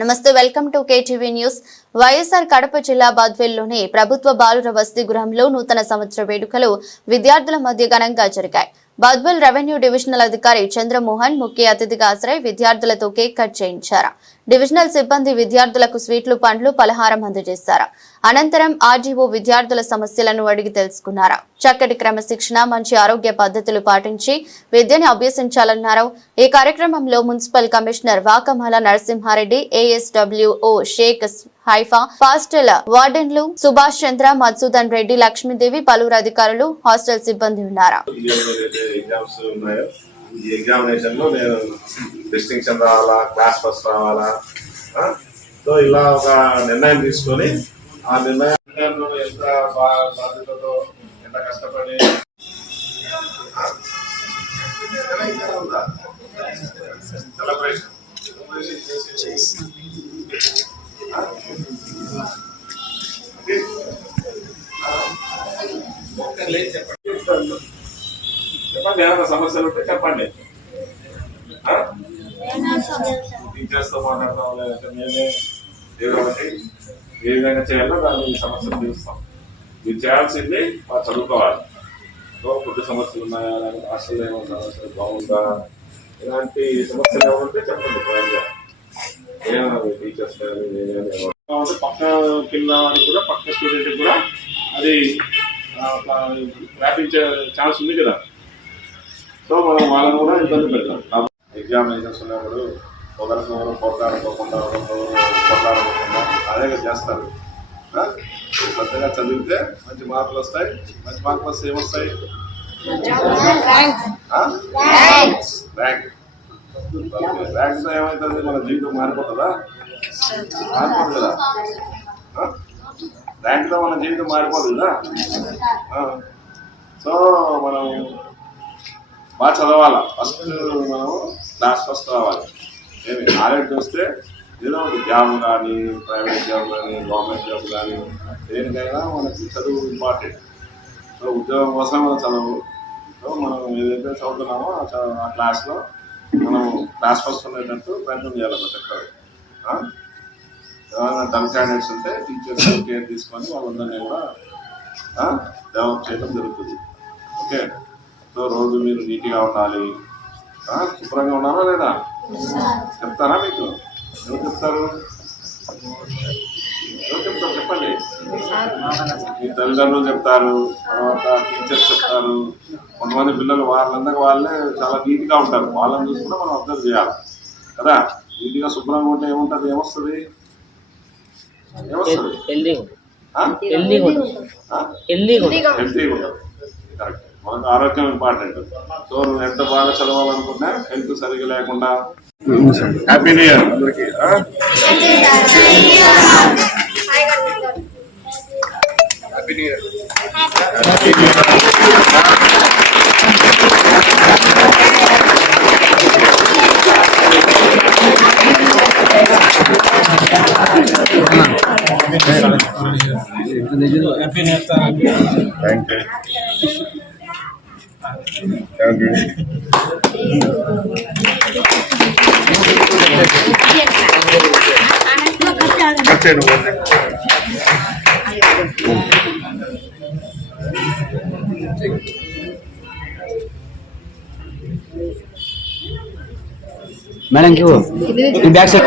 నమస్తే welcome to KTV news. YSR Kadapa జిల్లా బాద్వేల్లోని ప్రభుత్వ బాలుర వసతి గృహంలో నూతన సంవత్సర వేడుకలు విద్యార్థుల మధ్య ఘనంగా జరిగాయి. బద్బుల్ రెవెన్యూ డివిజనల్ అధికారి చంద్రమోహన్ ముఖ్య అతిథిగా హాజరై విద్యార్థులతో కేక్ కట్ చేయించారు. డివిజనల్ సిబ్బంది విద్యార్థులకు స్వీట్లు పండ్లు పలహారం అందజేశారు. అనంతరం ఆర్డీఓ విద్యార్థుల సమస్యలను అడిగి తెలుసుకున్నారు. చక్కటి క్రమశిక్షణ మంచి ఆరోగ్య పద్ధతులు పాటించి విద్యను అభ్యసించాలన్నారు. ఈ కార్యక్రమంలో municipal commissioner Vakamala Narasimhareddy ASWO Sheikh Haifa hostel వార్డెన్లు Subhash Chandra Madhusudan Reddy Lakshmidevi పలువురు అధికారులు హాస్టల్ సిబ్బంది ఉన్నారు. ఈ నేను డిస్టింక్షన్ రావాలా క్లాస్ ఫస్ట్ రావాలా సో ఇలా ఒక నిర్ణయం తీసుకొని ఆ నిర్ణయం ఎంత బాధ్యతతో ఎంత కష్టపడి చెప్పండి ఏమైనా సమస్యలు ఉంటే చెప్పండి? టీచర్స్తో మాట్లాడతాం లేదంటే మేమే ఏదో ఒకటి ఏ విధంగా చేయాలో దాన్ని సమస్యలు తీరుస్తాం. మీరు చేయాల్సింది వాళ్ళు చదువుకోవాలి. ఫుడ్ సమస్యలు ఉన్నాయా? హాస్టల్ ఏమైనా సమస్యలు బాగుందా? ఇలాంటి సమస్యలు ఏమైనా ఉంటే చెప్పండి ప్రజలుగా ఏమైనా టీచర్స్ కానీ నేను. కాబట్టి పక్క పిల్లవాడికి కూడా పక్క స్టూడెంట్కి కూడా అది వ్యాపించే ఛాన్స్ ఉంది కదా. సో మనం వాళ్ళని కూడా ఇబ్బంది పెడతాం ఎగ్జామినేషన్స్ ఉన్నప్పుడు ఒకరికి ఒకరు కొట్లాడుకోకుండా ఒకరు కొట్లాడుకోకుండా అదే చేస్తారు? శ్రద్ధగా చదివితే మంచి మార్కులు వస్తాయి మంచి మార్కులు వస్తే ఏమొస్తాయి? Rank okay. ర్యాంక్తో ఏమవుతుంది మన జీవితం మారిపోతుందా మారిపోతుంది? ర్యాంక్తో మన జీవితం మారిపోతుంది. సో మనం బాగా చదవాలా? ఫస్ట్ మనము క్లాస్ ఫస్ట్ రావాలి ఏమి? నాలెడ్జ్ వస్తే ఏదో ఒక జాబ్ కానీ ప్రైవేట్ జాబ్ కానీ గవర్నమెంట్ జాబ్ కానీ దేనికైనా మనకి చదువు ఇంపార్టెంట్ సో ఉద్యోగం కోసం మనం చదువు. సో మనం ఏదైతే చదువుతున్నామో ఆ ఆ క్లాస్లో మనం క్లాస్ ఫస్ట్ ఉండేటట్టు ప్రయత్నం చేయాలి ప్రతి ఒక్కరు ఏమైనా డల్ క్యాండిడేట్స్ ఉంటే టీచర్స్ కేర్ తీసుకొని వాళ్ళందరినీ కూడా డెవలప్ చేయడం జరుగుతుంది. ఓకే రోజు మీరు నీట్గా ఉండాలి. శుభ్రంగా ఉన్నారా లేదా? చెప్తారా మీకు? ఎవరు చెప్తారు? ఎవరు చెప్తారు చెప్పండి. మీ తల్లిదండ్రులు చెప్తారు తర్వాత టీచర్స్ చెప్తారు. కొంతమంది పిల్లలు వాళ్ళందరికీ వాళ్ళే చాలా నీట్గా ఉంటారు. వాళ్ళని చూసి కూడా మనం అబ్జర్వ్ చేయాలి. కదా? నీట్గా శుభ్రంగా ఉంటే ఏముంటుంది? ఏమొస్తుంది? ఏమొస్తుంది? హెల్తీగా ఉంటుంది మనకు ఆరోగ్యం ఇంపార్టెంట్. సో నువ్వు ఎంత బాగా చదవాలనుకున్నా హెల్త్ సరిగా లేకుండా హ్యాపీ న్యూ ఇయర్ అందరికి. Happy new year thank you thank you వచ్చేయండి మేడం క్యూ ఈ బ్యాక్ సైడ్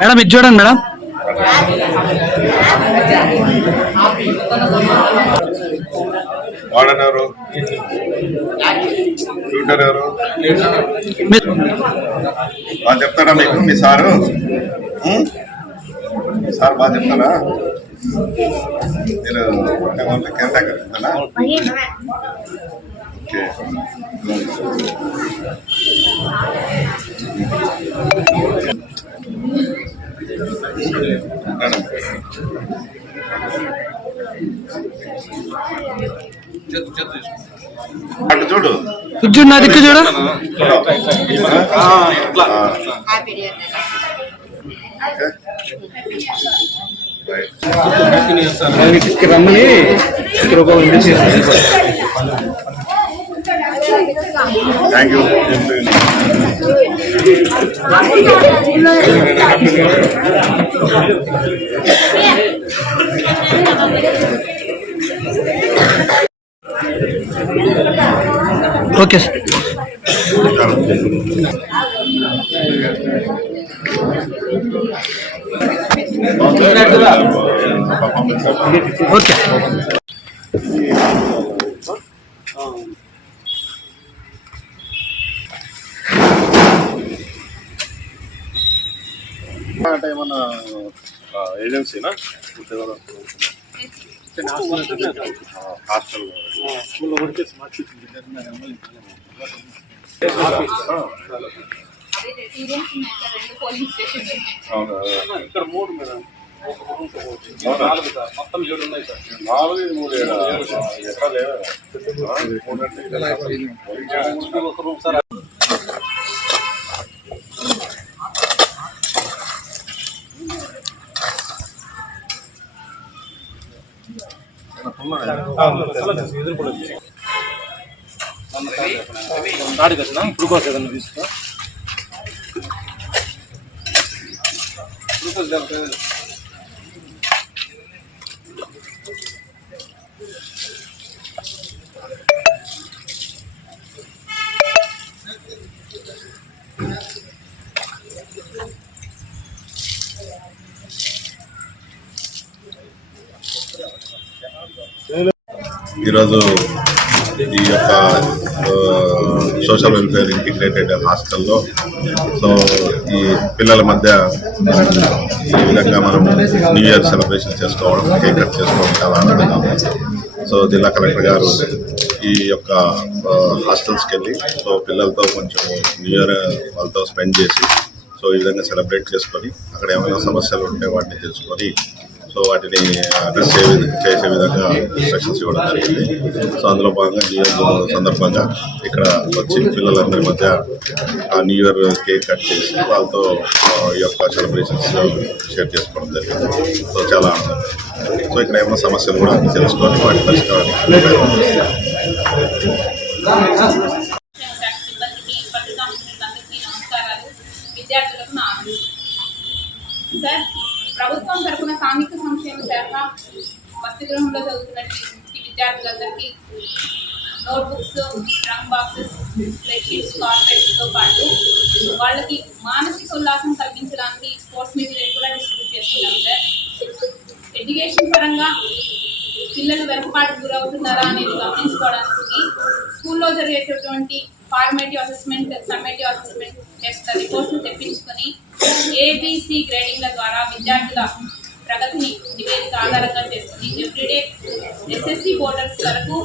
మేడం ఇది చూడండి మేడం. వార్డెన్ ఎవరు? ట్యూటర్ ఎవరు? బాగా చెప్తారా మీకు? మీ సారు? మీ సార్ బాగా చెప్తారా? మీరు ఏమంటే కేర్ చెప్తారా? ఓకే. అటు చూడు నా దిక్కు చూడు రమ్మని ఇక్కడ ఒక thank you okay sir. Okay. ఏమన్నా ఏజెన్సీనా? ఇక్కడ మూడు మేడం నాలుగు సార్ మొత్తం ఏడు ఉన్నాయి సార్ నాలుగు మూడు ఏడు ఎక్కడ లేదా మూడు అంటే. ఒక రూమ్ సార్ నాడికి వచ్చిన గ్లూకోజ్ ఏదన్నా తీసుకో గ్లూకోజ్ ఈరోజు ఈ యొక్క సోషల్ వెల్ఫేర్ ఇంటిగ్రేటెడ్ హాస్టల్లో. సో ఈ పిల్లల మధ్య ఈ విధంగా మనం న్యూ ఇయర్ సెలబ్రేషన్ చేసుకోవడం కేక్ కట్ చేసుకోవడం చాలా ఆనందంగా సో జిల్లా కలెక్టర్ గారు ఈ యొక్క హాస్టల్స్కి వెళ్ళి సో పిల్లలతో కొంచెం న్యూ ఇయర్ వాళ్ళతో స్పెండ్ చేసి సో ఈ విధంగా సెలబ్రేట్ చేసుకొని అక్కడ ఏమైనా సమస్యలు ఉంటే వాటిని తెలుసుకొని సో వాటిని అడ్రస్ చే చేసే విధంగా ఇన్స్ట్రక్షన్స్ ఇవ్వడం జరిగింది. సో అందులో భాగంగా న్యూ ఇయర్ సందర్భంగా ఇక్కడ వచ్చి పిల్లలందరి మధ్య ఆ న్యూ ఇయర్ కేక్ కట్ చేసి వాళ్ళతో ఈ యొక్క సెలబ్రేషన్స్ షేర్ చేసుకోవడం జరిగింది. సో చాలా ఆనందం. సో ఇక్కడ ఏమైనా సమస్యలు కూడా తెలుసుకొని వాటి పరిష్కారాన్ని ప్రయత్నం చేస్తాం. శాఖ సిబ్బందికి పత్రికా మిత్రులందరికీ నమస్కారాలు విద్యార్థులకు నా ఆశీస్సులు. సార్ ప్రభుత్వం తరపున సాంఘిక సంక్షేమ శాఖ వసతి గృహంలో చదువుతున్నటువంటి విద్యార్థులందరికీ నోట్బుక్స్ రంగ్ బాక్సెస్ బెడ్షీట్స్ కార్పెట్స్తో పాటు వాళ్ళకి మానసిక ఉల్లాసం కల్పించడానికి స్పోర్ట్స్ మెటీరియల్ కూడా డిస్ట్రిబ్యూట్ చేస్తున్నాం సార్. ఎడ్యుకేషన్ పరంగా పిల్లలు వెనుకబాటుకు గురవుతున్నారా అనేది గమనించుకోవడానికి స్కూల్లో జరిగేటటువంటి formative assessment summative assessment test reports తెప్పించుకొని ఏబీసీ గ్రేడింగ్ల ద్వారా విద్యార్థుల ప్రగతిని నివేదిక ఆధారంగా చేసుకుని ఎవ్రీడే ఎస్ఎస్సి బోర్డర్స్ వరకు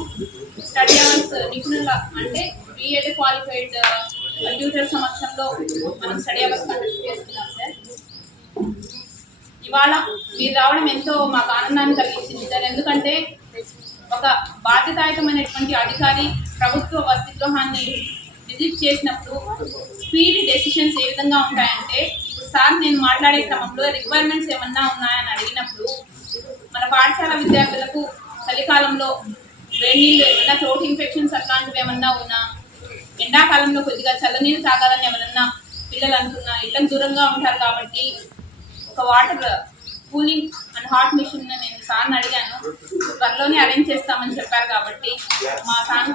స్టడీ అవర్స్ నిపుణుల అంటే బిఎడ్ క్వాలిఫైడ్ ట్యూటర్ సమక్షంలో మనం స్టడీ అవర్స్ కండక్ట్ చేస్తున్నాం సార్. ఇవాళ మీరు రావడం ఎంతో మాకు ఆనందాన్ని కలిగించింది సార్. ఎందుకంటే ఒక బాధ్యతాయుతమైనటువంటి అధికారి ప్రభుత్వ వసతి గృహాన్ని విజిట్ చేసినప్పుడు స్పీడ్ డెసిషన్స్ ఏ విధంగా ఉంటాయంటే సార్ నేను మాట్లాడే క్రమంలో రిక్వైర్మెంట్స్ ఏమన్నా ఉన్నాయని అడిగినప్పుడు మన పాఠశాల విద్యార్థులకు చలికాలంలో వేడి నీళ్ళు ఏమన్నా థ్రోట్ ఇన్ఫెక్షన్స్ అట్లాంటివి ఏమన్నా ఉన్నా ఎండాకాలంలో కొద్దిగా చల్లనీరు తాగాలని ఎవరన్నా పిల్లలు అనుకున్నా ఇళ్ళకి దూరంగా ఉంటారు కాబట్టి ఒక water cooling and hot machine నేను సార్ని అడిగాను. త్వరలోనే అరేంజ్ చేస్తామని చెప్పారు కాబట్టి మా సార్